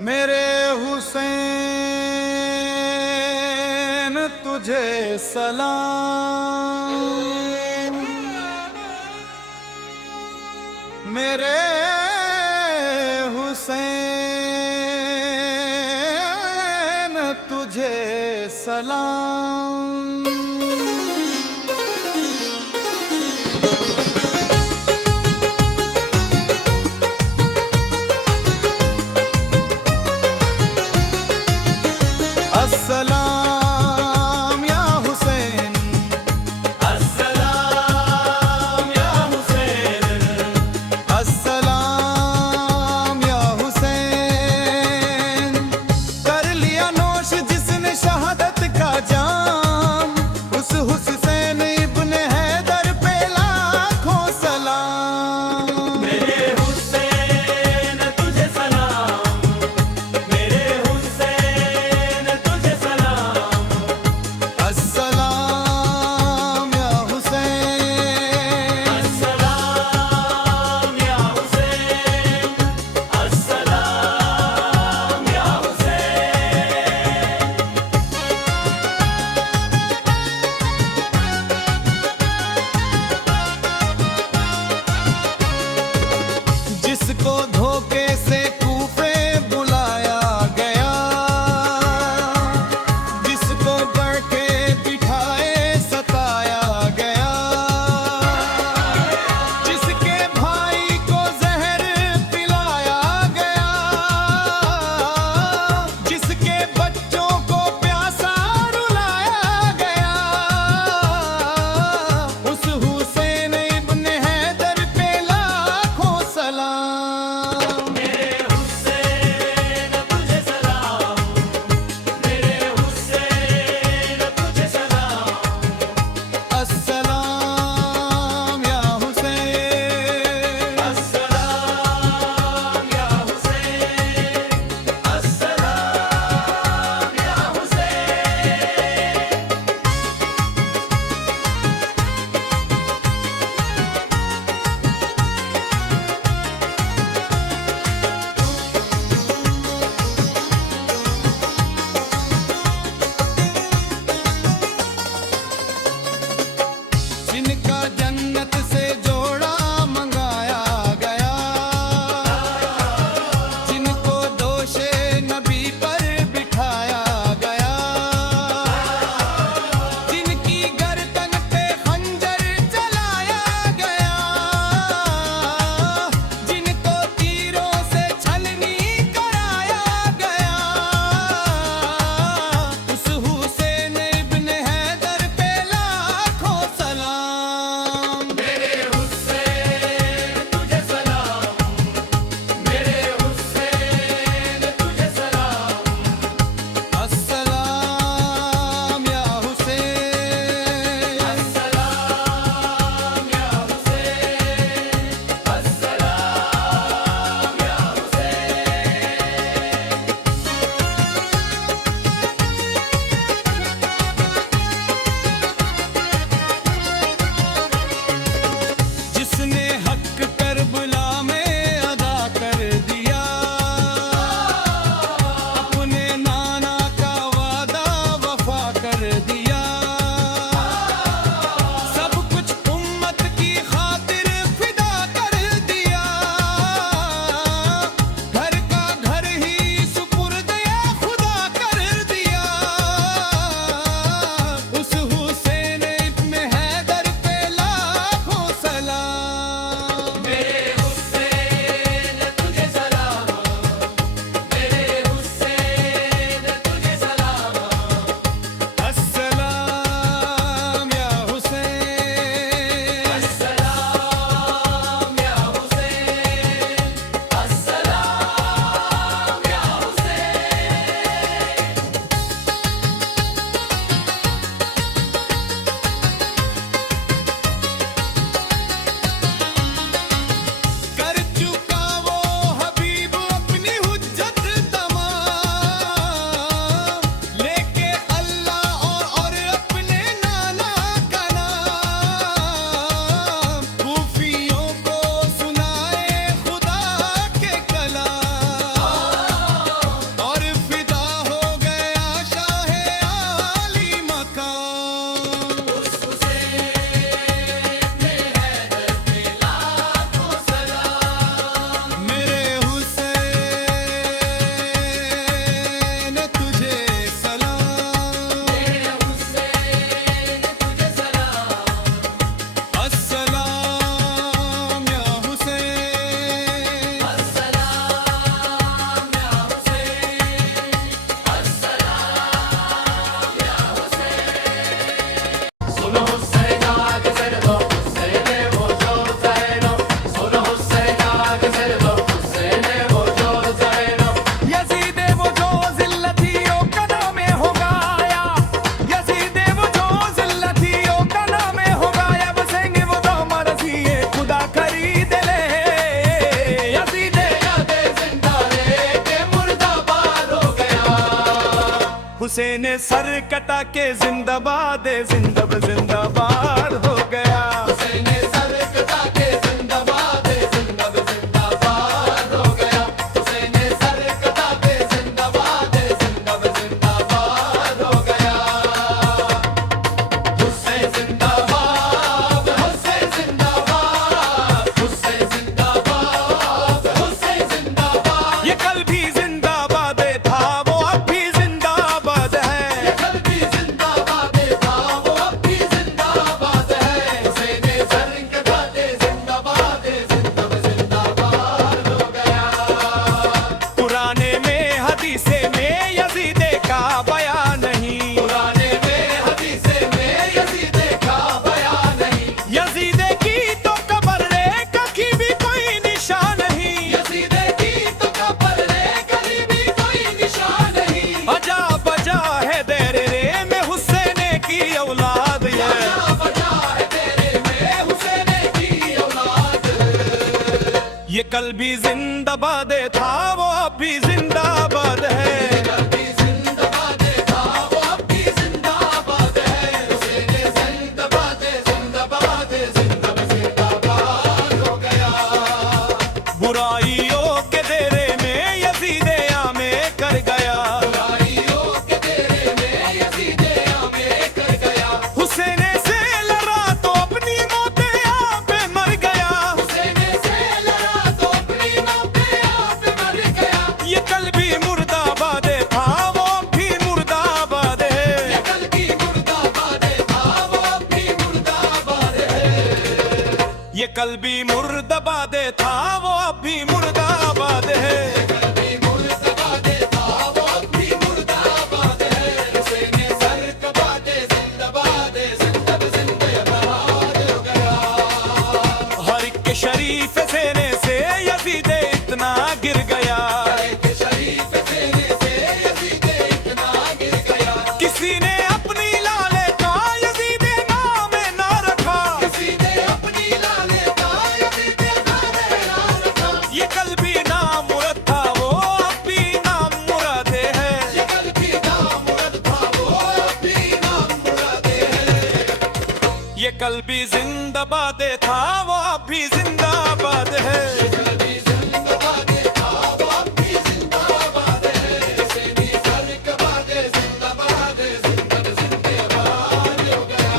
मेरे हुसैन तुझे सलाम, मेरे हुसैन तुझे सलाम। अस्सलाम या हुसैन, अस्सलाम या हुसैन, अस्सलाम या हुसैन। कर लिया नोश जिसने शहादत का जाम, हुसैन सर कटा के जिंदाबाद जिंदाबाद हो गया। हुसैन सर कटा के जिंदाबाद जिंदाबाद हो गया। हुसैन सर कटा के जिंदाबाद जिंदाबाद हो गया। हुसैन जिंदाबाद, हुसैन जिंदाबाद, हुसैन जिंदाबाद, हुसैन जिंदाबाद। ये कल भी जिंदाबाद था वो अब भी जिंदाबाद है। ये कल भी जिंदाबाद था वो अब भी जिंदाबाद है। हुसैन सर कटा के जिंदाबाद जिंदाबाद हो गया। पुराने में हदीसे में यजीदे का बयान नहीं। पुराने में हदीसे में यजीदे का बयान नहीं। यजीदे की तो कब्र रे कभी भी कोई निशान नहीं। यजीदे की तो कब्र रे कहीं भी कोई निशान नहीं। अजा बजा है देरे रे में हुसैन की औलाद ये। बजा है तेरे में हुसैन की औलाद। ये कल भी जिंदाबाद था वो अब भी जिंदाबाद है। कल भी जिंदाबाद था वो अब भी जिंदाबाद है। हुसैन जिंदाबाद जिंदाबाद जिंदाबाद हो गया। बुराइयों के देरे में यजीदे आमे कर गया। बुराइयों के तेरे में यजीदे आमे कर गया। हुसैन से लड़ा तो अपनी मौतें आप मर गया। हुसैन से लड़ा तो अपनी मौतें आप मर गया। ये कल भी मुर्दाबाद था वो अब भी मुर्दाबाद है। ये कल भी मुर्दाबाद था वो अब भी मुर्दाबाद है। ये कल भी मुर्दाबाद था वो अब भी मुर्दाबाद है। कल भी मुर्दाबाद था वो अब भी मुर्दाबाद है। हुसैन सर कटा के जिंदाबाद जिंदाबाद हो गया। हर एक के शरीफ सेने से यजीदे इतना गिर गया। एक शरीफ सेने से यजीदे इतना गिर गया। किसी ने अपनी लाले का यजीदे नाम ना रखा। किसी ने अपनी लाले का यजीदे नाम ना रखा। ये कल भी नाम मुरद था वो अब भी नाम मुरादे है। ये कल भी नाम मुराद था वो अब भी नाम मुरादे है। ये कल भी जिंदाबाद था वो अब भी जिंदाबाद है। कल भी जिंदाबाद था वो अब भी जिंदाबाद है। हुसैन सर कटा के जिंदाबाद जिंदाबाद हो गया।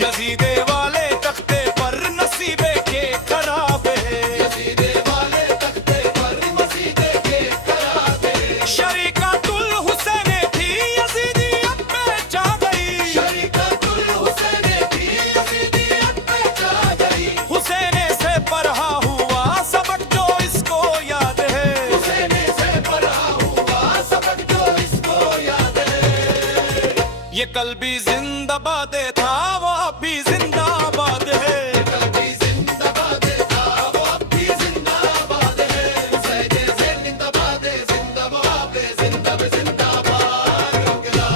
यजीदे वाले तख्ते पर नसीबे के खराब है। यजीदे वाले तख्ते पर मसीदे के कराते। शरीकातुल हुसैन थी यजीदी अब पहचा गई। शरीकतुल हुसैन थी यजीदियत पहचा गई। हुसैन से पढ़ा हुआ सबक जो इसको याद है। हुसैन से पढ़ा हुआ सबक जो इसको याद है। ये कल भी जिंदाबाद था वो अब भी जिंदाबाद है। कल भी जिंदाबाद था वो अब भी जिंदाबाद है। हुसैन जिंदाबाद जिंदाबाद जिंदाबाद हो गया।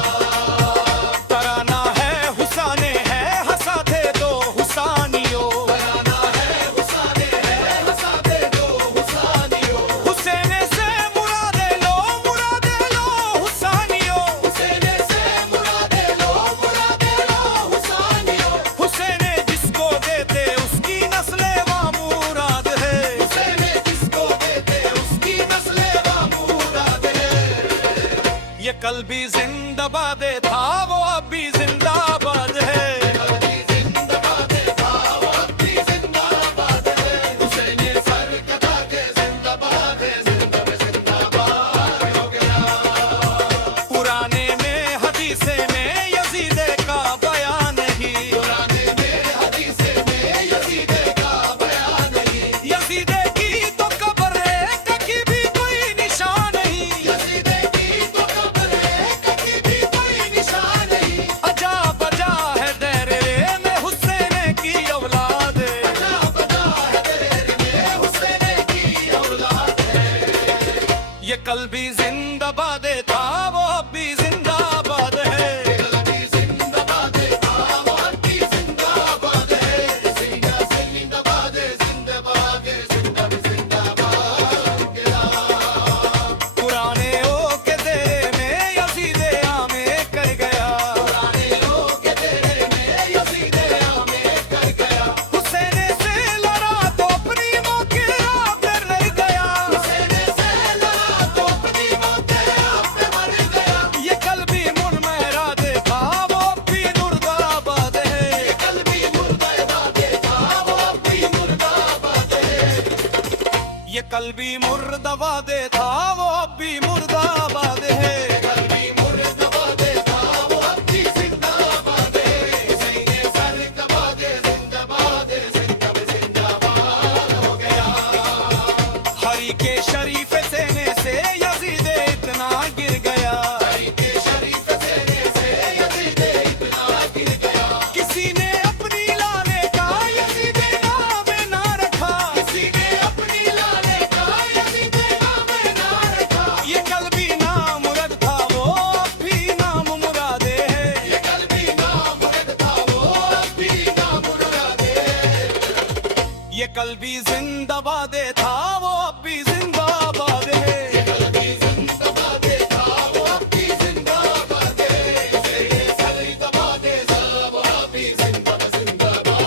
तराना है हुसाने है हंसा थे दो हुसानियों। तराना है हुसाने है हंसाते दो हुसानियों। हुसैन से मुरादे लो हुसानियों। हुसैन से मुरादे लो हुसानियों। हुसैन जिसको देते उसकी नस्ले वा मुराद है। हुसैन जिसको देते उसकी नस्ले वा मुराद है। ये कल भी जिंदाबाद था वो अब भी जिंदाबाद है। कल भी जिंदाबाद था वो अब भी जिंदाबाद है। हुसैन सर कटा के जिंदाबाद जिंदाबाद हो गया। पुराने में हदीसे में यजीदे का बयान नहीं। पुराने में हदीसे में यजीदे का बयान नहीं। यजीदे की तो कब्र रे कभी भी कोई निशान नहीं। यजीदे की तो कब्र है कहीं भी कोई निशान नहीं। अजा बजा है देरे रे में हुसैन की औलाद। बजा बजा है तेरे में हुसैन की औलाद है। ये कल भी जिंदाबाद था वो अब भी जिंदाबाद है। कल भी जिंदाबाद था वो अब भी जिंदाबाद है। हुसैन जिंदाबाद जिंदाबाद जिंदाबाद हो गया। पुराने ओ के देरे में यजीदे ये कल भी मुर्दाबाद था वो अब भी मुर्दाबाद है। कलबी मुर्दाबाद था वो अब भी जिंदाबाद है। हुसैन ज़रदाबाद जिंदाबाद जिंदाबाद हो गया। हरी के शरीफ सेने से यजीद इतना गिर गया। हरी के शरीफ सेने से यजीद इतना गिर गया। किसी ने अपनी लाने का यजीद नाम ना रखा। किसी ने अपनी लाले का यजीद नाम ना रखा। ये कल भी नामुराद था वो अब भी नाम मुरादे है। ये कलबी नामुराद था वो अब भी नामुराद है। ये कल भी जिंदाबाद था वो अब भी जिंदाबाद है। कलबी जिंदाबाद था वो अब भी जिंदाबाद है। हुसैन ज़रदाबाद वो अब भी जिंदाबाद।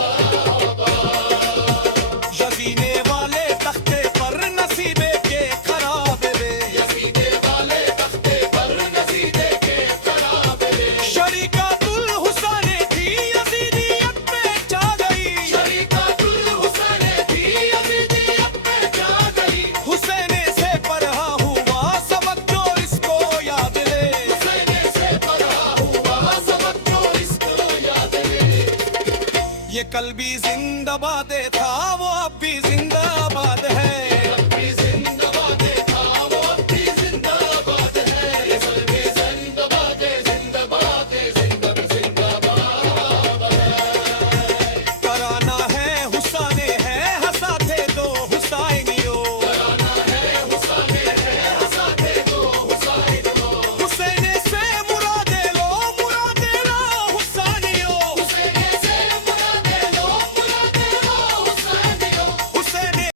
यजीने वाले तख्ते पर नसीबे के खराब रे। यजीदे वाले तख्ते पर नसीबे के खराब रे। शरीकातुल हुसैन थी यजीदियत पे चा गई। शरीकातुल हुसैन थी यजीदियत पे जा गई। हुसैन से पढ़ा हुआ सबक जो इसको याद ले। हुसैन से पढ़ा हुआ सबक जो इसको याद है। ये कल भी जिंदाबाद